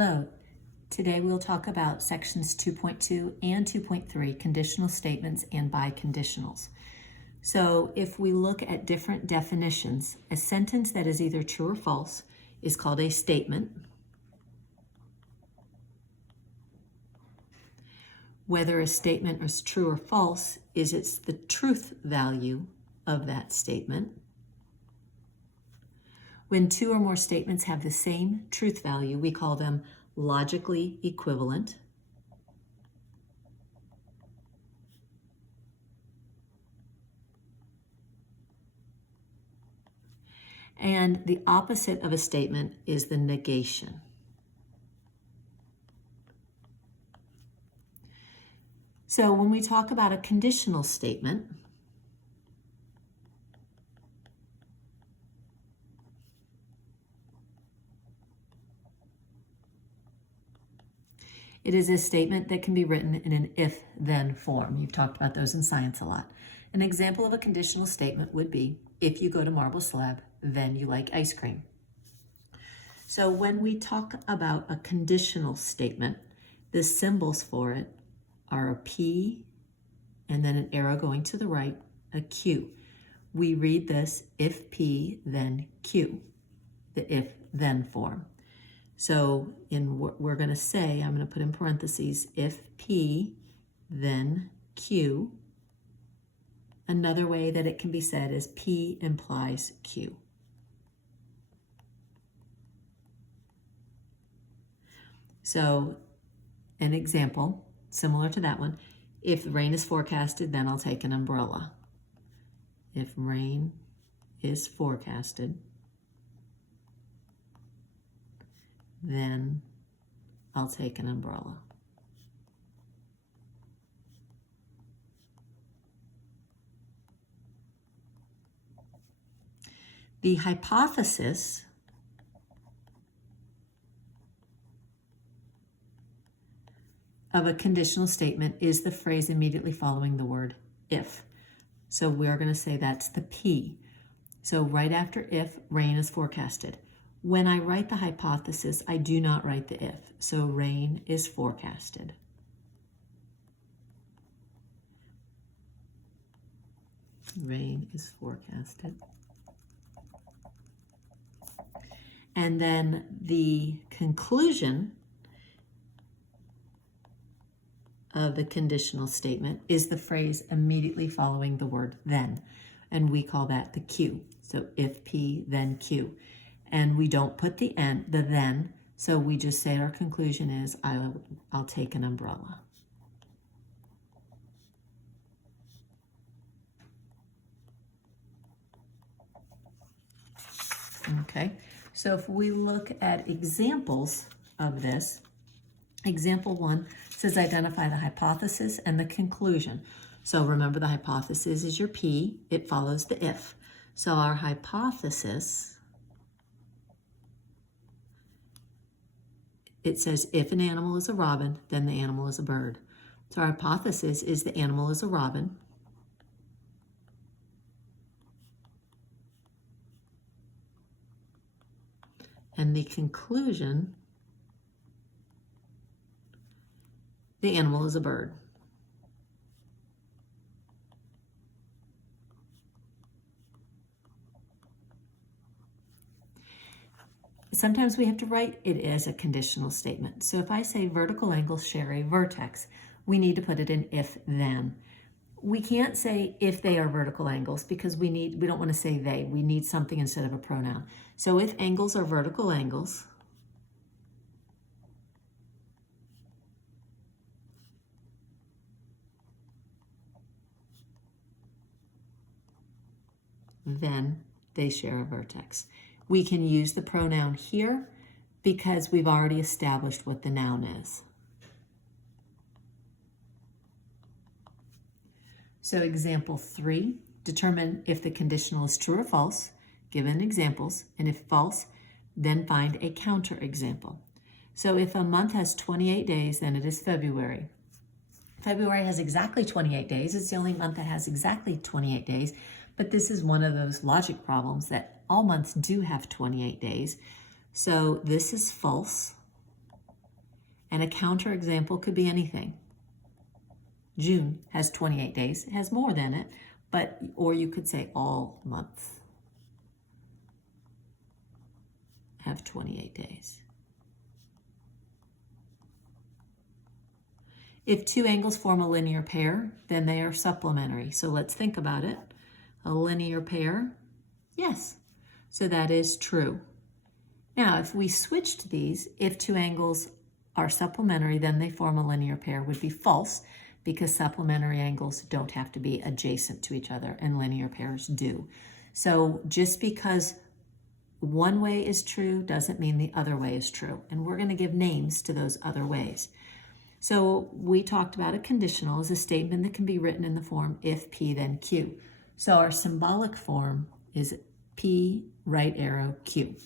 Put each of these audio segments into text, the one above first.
Hello. Today we'll talk about sections 2.2 and 2.3, conditional statements and biconditionals. So if we look at different definitions, a sentence that is either true or false is called a statement. Whether a statement is true or false it's the truth value of that statement. When two or more statements have the same truth value, we call them logically equivalent. And the opposite of a statement is the negation. So when we talk about a conditional statement, it is a statement that can be written in an if-then form. You've talked about those in science a lot. An example of a conditional statement would be, if you go to Marble Slab, then you like ice cream. So when we talk about a conditional statement, the symbols for it are a P and then an arrow going to the right, a Q. We read this if P, then Q, the if-then form. So in what we're going to say, I'm going to put in parentheses, if P, then Q. Another way that it can be said is P implies Q. So an example, similar to that one, if rain is forecasted, then I'll take an umbrella. If rain is forecasted, then I'll take an umbrella. The hypothesis of a conditional statement is the phrase immediately following the word if. So we're going to say that's the P. So right after if, rain is forecasted. When I write the hypothesis, I do not write the if. So rain is forecasted. Rain is forecasted. And then the conclusion of the conditional statement is the phrase immediately following the word then. And we call that the Q. So if P, then Q. And we don't put the then, so we just say our conclusion is I'll take an umbrella. Okay, so if we look at examples of this, example 1 says identify the hypothesis and the conclusion. So remember the hypothesis is your P, it follows the if. So our hypothesis, it says if an animal is a robin, then the animal is a bird. So our hypothesis is the animal is a robin. And the conclusion, the animal is a bird. Sometimes we have to write it as a conditional statement. So if I say vertical angles share a vertex, we need to put it in if-then. We can't say if they are vertical angles because we don't want to say they. We need something instead of a pronoun. So if angles are vertical angles, then they share a vertex. We can use the pronoun here because we've already established what the noun is. So example 3, determine if the conditional is true or false, given examples, and if false, then find a counterexample. So if a month has 28 days, then it is February. February has exactly 28 days. It's the only month that has exactly 28 days, but this is one of those logic problems that all months do have 28 days. So this is false. And a counterexample could be anything. June has 28 days. It has more than it, or you could say all months have 28 days. If two angles form a linear pair, then they are supplementary. So let's think about it. A linear pair, yes. So that is true. Now, if we switched these, if two angles are supplementary, then they form a linear pair, would be false, because supplementary angles don't have to be adjacent to each other, and linear pairs do. So just because one way is true doesn't mean the other way is true. And we're going to give names to those other ways. So we talked about a conditional as a statement that can be written in the form if P then Q. So our symbolic form is P right arrow Q.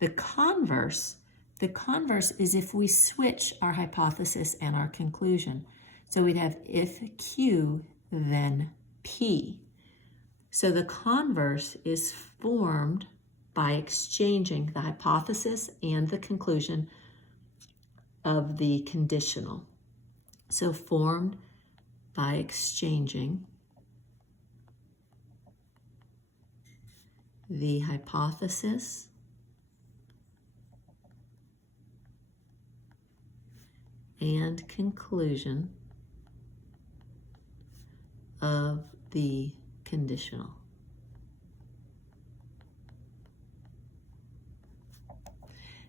The converse is if we switch our hypothesis and our conclusion. So we'd have if Q then P. So the converse is formed by exchanging the hypothesis and the conclusion of the conditional. So formed by exchanging the hypothesis and conclusion of the conditional.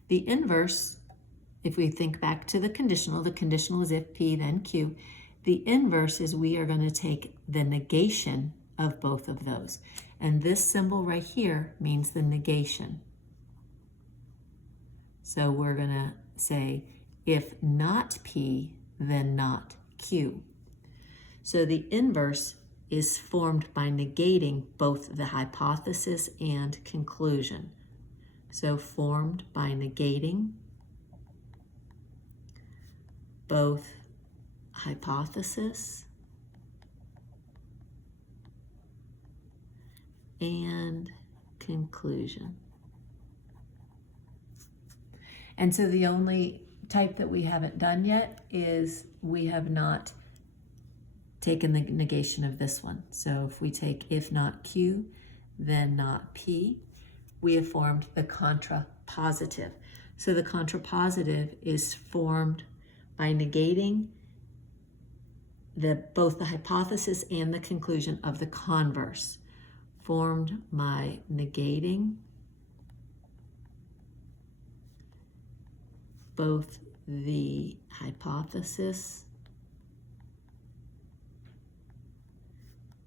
The inverse, if we think back to the conditional is if P then Q. The inverse is we are going to take the negation of both of those. And this symbol right here means the negation. So we're going to say if not P, then not Q. So the inverse is formed by negating both the hypothesis and conclusion. So formed by negating both hypothesis and conclusion. And so the only type that we haven't done yet is we have not taken the negation of this one. So if we take if not Q, then not P, we have formed the contrapositive. So the contrapositive is formed by negating both the hypothesis and the conclusion of the converse, formed by negating both the hypothesis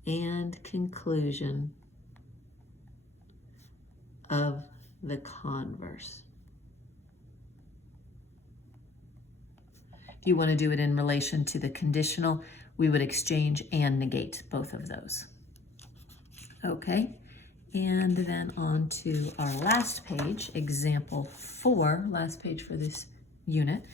and conclusion of the converse. If you want to do it in relation to the conditional, we would exchange and negate both of those. Okay, and then on to our last page, example 4, last page for this unit.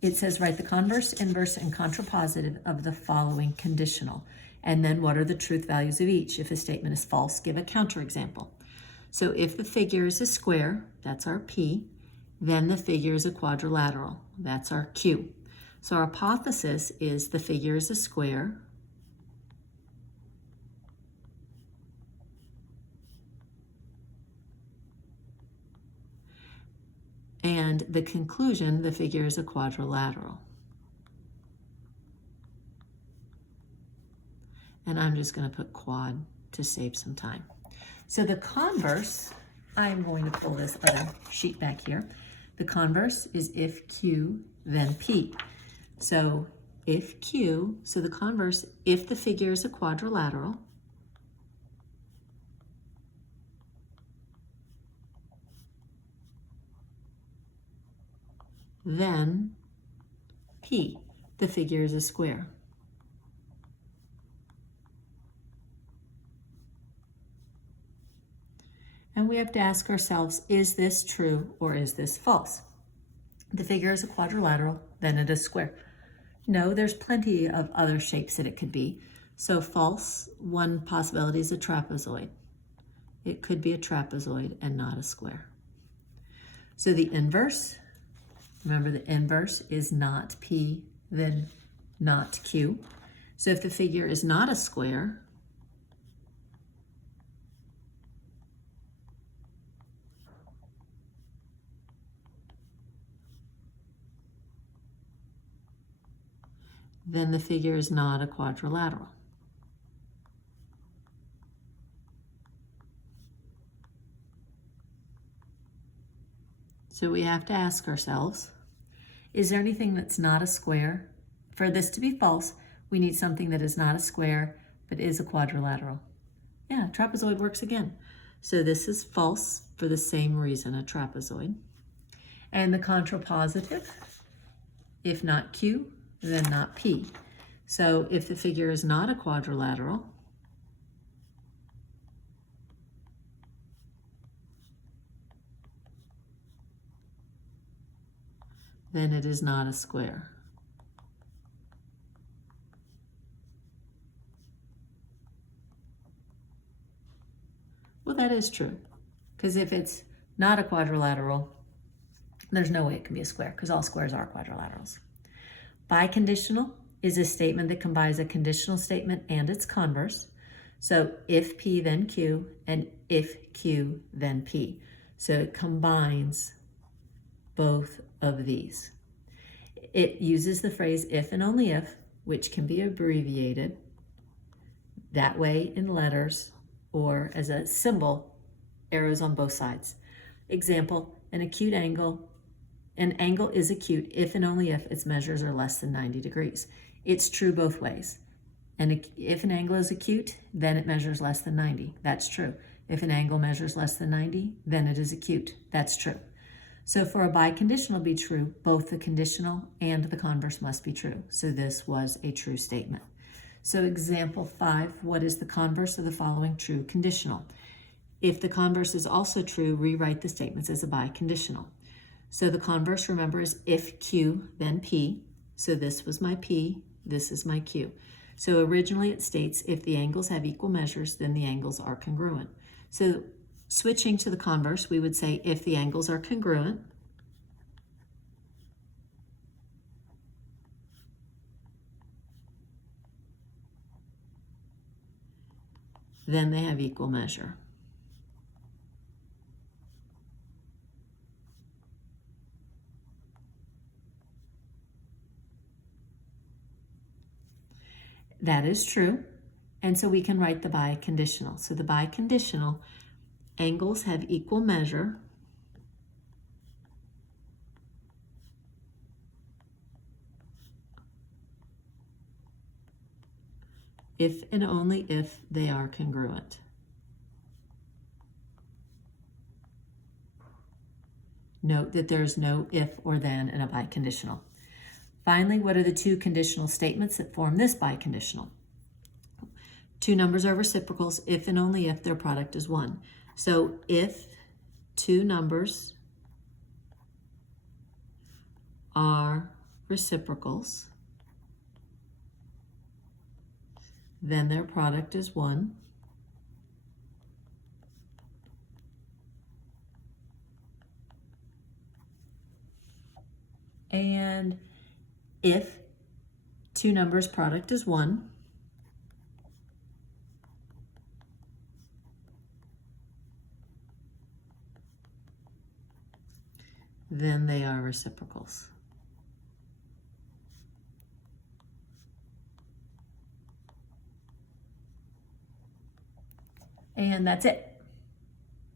It says write the converse, inverse, and contrapositive of the following conditional. And then what are the truth values of each? If a statement is false, give a counterexample. So if the figure is a square, that's our P, then the figure is a quadrilateral, that's our Q. So our hypothesis is the figure is a square, and the conclusion, the figure is a quadrilateral. And I'm just going to put quad to save some time. So the converse, I'm going to pull this other sheet back here. The converse is if Q, then P. So if Q, so the converse, if the figure is a quadrilateral, then P, the figure is a square. And we have to ask ourselves, is this true or is this false? The figure is a quadrilateral, then it is square. No, there's plenty of other shapes that it could be. So false, one possibility is a trapezoid. It could be a trapezoid and not a square. So the inverse, Remember, the inverse is not P, then not Q. So if the figure is not a square, then the figure is not a quadrilateral. So we have to ask ourselves, is there anything that's not a square? For this to be false, we need something that is not a square, but is a quadrilateral. Yeah, trapezoid works again. So this is false for the same reason, a trapezoid. And the contrapositive, if not Q, then not P. So if the figure is not a quadrilateral, then it is not a square. Well, that is true, because if it's not a quadrilateral, there's no way it can be a square, because all squares are quadrilaterals. Biconditional is a statement that combines a conditional statement and its converse. So if P, then Q, and if Q, then P. So it combines both of these. It uses the phrase if and only if, which can be abbreviated that way in letters or as a symbol, arrows on both sides. Example, an angle is acute if and only if its measures are less than 90 degrees. It's true both ways. And if an angle is acute, then it measures less than 90. That's true. If an angle measures less than 90, then it is acute. That's true. So for a biconditional to be true, both the conditional and the converse must be true. So this was a true statement. So example 5, what is the converse of the following true conditional? If the converse is also true, rewrite the statements as a biconditional. So the converse, remember, is if Q, then P. So this was my P, this is my Q. So originally it states if the angles have equal measures, then the angles are congruent. So switching to the converse, we would say if the angles are congruent, then they have equal measure. That is true. And so we can write the biconditional. So the biconditional, angles have equal measure if and only if they are congruent. Note that there's no if or then in a biconditional. Finally, what are the two conditional statements that form this biconditional? Two numbers are reciprocals if and only if their product is 1. So if two numbers are reciprocals, then their product is 1. And if two numbers' product is 1, then they are reciprocals. And that's it.